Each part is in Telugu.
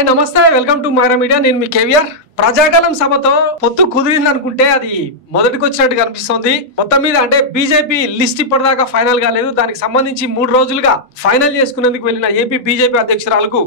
హాయ్ నమస్తే వెల్కమ్ టు మైరా మీడియా నేను మీ కేవిఆర్ ప్రజాగలం సభతో పొత్తు కుదిరింది అనుకుంటే అది మొదటికి వచ్చినట్టుగా అనిపిస్తుంది మొత్తం మీద అంటే బీజేపీ లిస్ట్ ఇప్పటిదాకా ఫైనల్ కాలేదు దానికి సంబంధించి 3 రోజులుగా ఫైనల్ చేసుకునేందుకు వెళ్ళిన ఏపీ బీజేపీ అధ్యక్షురాలకు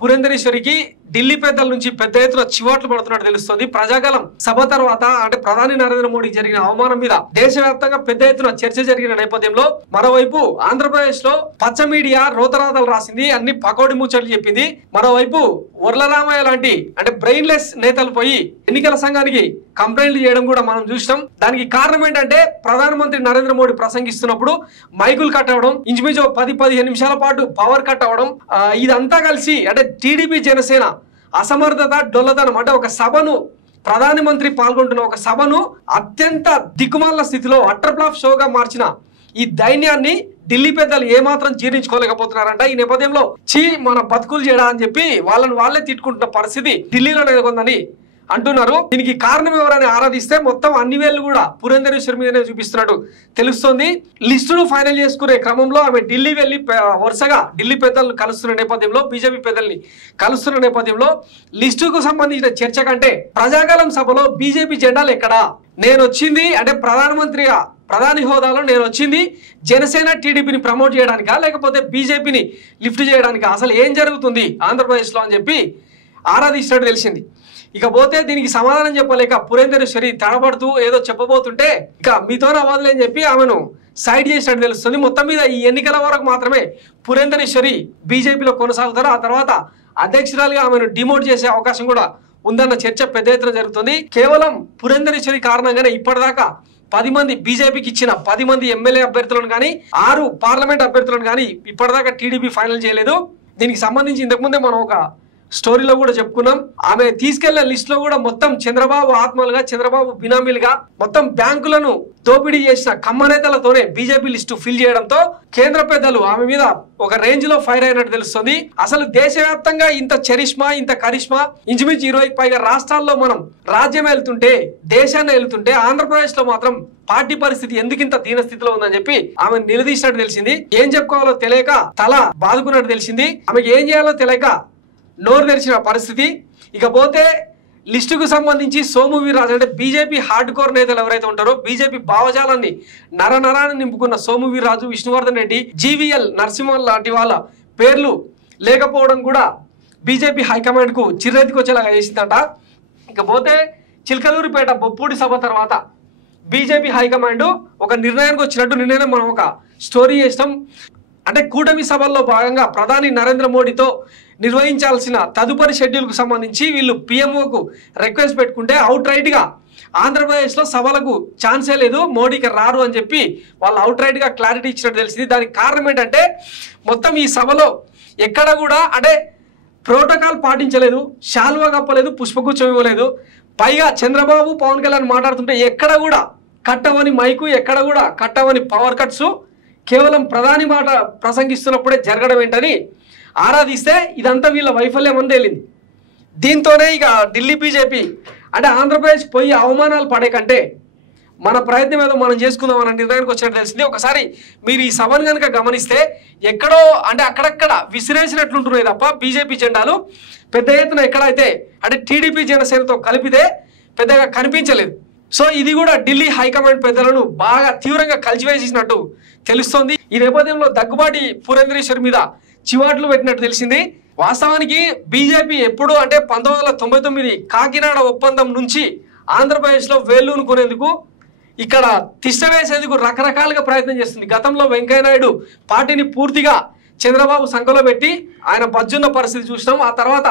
పురంధరేశ్వరికి ఢిల్లీ పెద్దల నుంచి పెద్ద ఎత్తున చివాట్లు పడుతున్నట్టు తెలుస్తుంది ప్రజాగలం సభ తర్వాత అంటే ప్రధాని నరేంద్ర మోడీ జరిగిన అవమానం మీద దేశవ్యాప్తంగా పెద్ద ఎత్తున చర్చ జరిగిన నేపథ్యంలో మరోవైపు ఆంధ్రప్రదేశ్ లో పచ్చ మీడియా రోతరాతలు రాసింది అన్ని పకోడి ముచ్చట్లు చెప్పింది మరోవైపు వర్లరామయ్య లాంటి అంటే బ్రెయిన్లెస్ నేతలు పోయి ఎన్నికల సంఘానికి కంప్లైంట్లు చేయడం కూడా మనం చూస్తాం దానికి కారణం ఏంటంటే ప్రధానమంత్రి నరేంద్ర మోడీ ప్రసంగిస్తున్నప్పుడు మైకులు కట్ అవ్వడం ఇంచుమించు 10-15 నిమిషాల పాటు పవర్ కట్ అవ్వడం ఇదంతా కలిసి అంటే టీడీపీ జనసేన అసమర్థత డొల్లతనం అంటే ఒక సభను ప్రధానమంత్రి పాల్గొంటున్న ఒక సభను అత్యంత దిక్కుమాల స్థితిలో అటర్ ఫ్లాప్ షోగా మార్చిన ఈ దైన్యాన్ని ఢిల్లీ పెద్దలు ఏమాత్రం జీర్ణించుకోలేకపోతున్నారంట ఈ నేపథ్యంలో మన బతుకులు చేయడా అని చెప్పి వాళ్ళే తిట్టుకుంటున్న పరిస్థితి ఢిల్లీలో నెలకొందని అంటున్నారు దీనికి కారణం ఎవరని ఆరాధిస్తే మొత్తం అన్ని వేళ్ళు కూడా పురంధరేశ్వరి మీదనే చూపిస్తున్నట్టు తెలుస్తోంది లిస్టును ఫైనల్ చేసుకునే క్రమంలో ఆమె ఢిల్లీ వెళ్లి వరుసగా ఢిల్లీ పెద్దలను కలుస్తున్న నేపథ్యంలో బీజేపీ పెద్దల్ని కలుస్తున్న నేపథ్యంలో లిస్టుకు సంబంధించిన చర్చ కంటే ప్రజాగలం సభలో బీజేపీ జెండాలు ఎక్కడా నేను వచ్చింది అంటే ప్రధాని హోదాలో నేను వచ్చింది జనసేన టీడీపీని ప్రమోట్ చేయడానికా లేకపోతే బీజేపీని లిఫ్ట్ చేయడానికా అసలు ఏం జరుగుతుంది ఆంధ్రప్రదేశ్లో అని చెప్పి ఆరాధిస్తున్నట్టు తెలిసింది ఇకపోతే దీనికి సమాధానం చెప్పలేక పురంధరేశ్వరి తడబడుతూ ఏదో చెప్పబోతుంటే ఇక మీతోనే అవ్వదులే అని చెప్పి ఆమెను సైడ్ చేసినట్టు తెలుస్తుంది మొత్తం మీద ఈ ఎన్నికల వరకు మాత్రమే పురంధరేశ్వరి బీజేపీలో కొనసాగుతారు ఆ తర్వాత అధ్యక్షురాలుగా ఆమెను డిమోట్ చేసే అవకాశం కూడా ఉందన్న చర్చ పెద్ద ఎత్తున జరుగుతుంది కేవలం పురంధరేశ్వరి కారణంగానే ఇప్పటిదాకా 10 మంది బీజేపీకి ఇచ్చిన 10 మంది ఎమ్మెల్యే అభ్యర్థులను కానీ 6 పార్లమెంట్ అభ్యర్థులను కానీ ఇప్పటిదాకా టీడీపీ ఫైనల్ చేయలేదు దీనికి సంబంధించి ఇంతకుముందే మనం ఒక స్టోరీలో కూడా చెప్పుకున్నాం ఆమె తీసుకెళ్లే లిస్ట్ లో కూడా మొత్తం చంద్రబాబు ఆత్మలుగా చంద్రబాబు బినామీలుగా మొత్తం బ్యాంకులను దోపిడీ చేసిన కమ్మ నేతలతోనే బీజేపీ లిస్టు ఫిల్ చేయడంతో కేంద్ర పెద్దలు ఆమె మీద ఒక రేంజ్ లో ఫైర్ అయినట్టు తెలుస్తుంది అసలు దేశవ్యాప్తంగా ఇంత చరిష్మా ఇంత కరిష్మా ఇంచుమించు 20కి పైగా రాష్ట్రాల్లో మనం రాజ్యం వెళ్తుంటే దేశాన్ని వెళ్తుంటే ఆంధ్రప్రదేశ్ లో మాత్రం పార్టీ పరిస్థితి ఎందుకింత దీన స్థితిలో ఉందని చెప్పి ఆమె నిలదీసినట్టు తెలిసింది ఏం చెప్పుకోవాలో తెలియక తల బాదుకున్నట్టు తెలిసింది ఆమెకి ఏం చేయాలో తెలియక నోరు తెరిచిన పరిస్థితి ఇకపోతే లిస్టుకు సంబంధించి సోము వీర్రాజు అంటే బీజేపీ హార్డ్ కోర్ నేతలు ఎవరైతే ఉంటారో బీజేపీ భావజాలాన్ని నరాన్ని నింపుకున్న సోము వీర్రాజు విష్ణువర్ధన్ రెడ్డి జీవీఎల్ నరసింహన్ లాంటి వాళ్ళ పేర్లు లేకపోవడం కూడా బీజేపీ హైకమాండ్ కు చిర్రెత్తికొచ్చేలాగా చేసిందంట ఇకపోతే చిలకలూరిపేట బొప్పూడి సభ తర్వాత బీజేపీ హైకమాండ్ ఒక నిర్ణయానికి వచ్చినట్టు నిన్ననే మనం ఒక స్టోరీ చేస్తాం అంటే కూటమి సభల్లో భాగంగా ప్రధాని నరేంద్ర మోడీతో నిర్వహించాల్సిన తదుపరి షెడ్యూల్కు సంబంధించి వీళ్ళు పిఎంఓకు రిక్వెస్ట్ పెట్టుకుంటే అవుట్ రైట్గా ఆంధ్రప్రదేశ్లో సభలకు ఛాన్సే లేదు మోడీకి రారు అని చెప్పి వాళ్ళు అవుట్ రైట్గా క్లారిటీ ఇచ్చినట్టు తెలిసింది దానికి కారణం ఏంటంటే మొత్తం ఈ సభలో ఎక్కడ కూడా అంటే ప్రోటోకాల్ పాటించలేదు శాల్వా కప్పలేదు పుష్పగుచ్చం ఇవ్వలేదు పైగా చంద్రబాబు పవన్ కళ్యాణ్ మాట్లాడుతుంటే ఎక్కడ కూడా కట్టవని మైకు ఎక్కడ కూడా కట్టవని పవర్ కట్స్ కేవలం ప్రధాని మాట ప్రసంగిస్తున్నప్పుడే జరగడం ఏంటని ఆరాధిస్తే ఇదంతా వీళ్ళ వైఫల్యం అని తేలింది దీంతోనే ఇక ఢిల్లీ బీజేపీ అంటే ఆంధ్రప్రదేశ్ పోయి అవమానాలు పడే కంటే మన ప్రయత్నం ఏదో మనం చేసుకుందాం అన్న నిర్ణయానికి వచ్చినట్టు తెలిసింది ఒకసారి మీరు ఈ సభను కనుక గమనిస్తే ఎక్కడో అంటే అక్కడక్కడ విసిరేసినట్లుంటున్నాయి తప్ప బీజేపీ జెండాలు పెద్ద ఎత్తున ఎక్కడైతే అంటే టీడీపీ జనసేనతో కలిపితే పెద్దగా కనిపించలేదు సో ఇది కూడా ఢిల్లీ హైకమాండ్ పెద్దలను బాగా తీవ్రంగా కలిసివేసినట్టు తెలుస్తోంది ఈ నేపథ్యంలో దగ్గుబాటి పురంధరేశ్వరి మీద చివాట్లు పెట్టినట్టు తెలిసింది వాస్తవానికి బీజేపీ ఎప్పుడు అంటే 1999 కాకినాడ ఒప్పందం నుంచి ఆంధ్రప్రదేశ్లో వేళ్ళూనుకునేందుకు ఇక్కడ తిష్ట వేసేందుకు రకరకాలుగా ప్రయత్నం చేస్తుంది గతంలో వెంకయ్యనాయుడు పార్టీని పూర్తిగా చంద్రబాబు సంఖలో పెట్టి ఆయన బజ్జున్న పరిస్థితి చూసినాం ఆ తర్వాత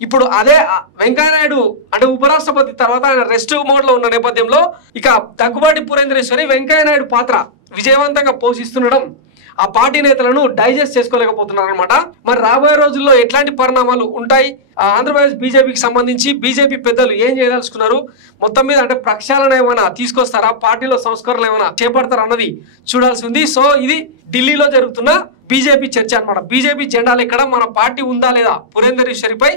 ఇప్పుడు అదే వెంకయ్యనాయుడు అంటే ఉపరాష్ట్రపతి తర్వాత ఆయన రెస్ట్ మోడ్లో ఉన్న నేపథ్యంలో ఇక దగ్గుబాటి పురంధరేశ్వరి వెంకయ్యనాయుడు పాత్ర విజయవంతంగా పోషిస్తుండడం ఆ పార్టీ నేతలను డైజెస్ట్ చేసుకోలేకపోతున్నారు అనమాట మరి రాబోయే రోజుల్లో ఎట్లాంటి పరిణామాలు ఉంటాయి ఆంధ్రప్రదేశ్ బీజేపీకి సంబంధించి బీజేపీ పెద్దలు ఏం చేయదలుచుకున్నారు మొత్తం మీద అంటే ప్రక్షాళన ఏమైనా తీసుకొస్తారా పార్టీలో సంస్కరణలు ఏమైనా చేపడతారా అన్నది చూడాల్సి ఉంది సో ఇది ఢిల్లీలో జరుగుతున్న బీజేపీ చర్చ అనమాట బీజేపీ జెండాలు ఎక్కడ మన పార్టీ ఉందా లేదా పురంధరేశ్వరిపై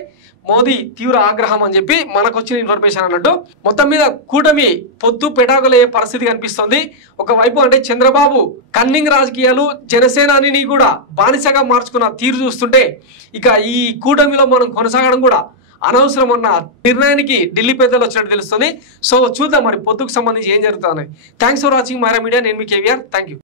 మోదీ తీవ్ర ఆగ్రహం అని చెప్పి మనకు వచ్చిన ఇన్ఫర్మేషన్ అన్నట్టు. మొత్తం మీద కూటమి పొత్తు పెటాకులయ్యే పరిస్థితి కనిపిస్తుంది. ఒకవైపు అంటే చంద్రబాబు కన్నింగ్ రాజకీయాలు జనసేనాని కూడా బానిసగా మార్చుకున్న తీరు చూస్తుంటే ఇక ఈ కూటమిలో మనం కొనసాగడం కూడా అనవసరం అన్న నిర్ణయానికి ఢిల్లీ పెద్దలు వచ్చినట్టు తెలుస్తుంది. సో చూద్దాం మరి పొత్తుకు సంబంధించి ఏం జరుగుతుంది. Thanks for watching Myra media. నేను మీ కేవీఆర్. Thank you.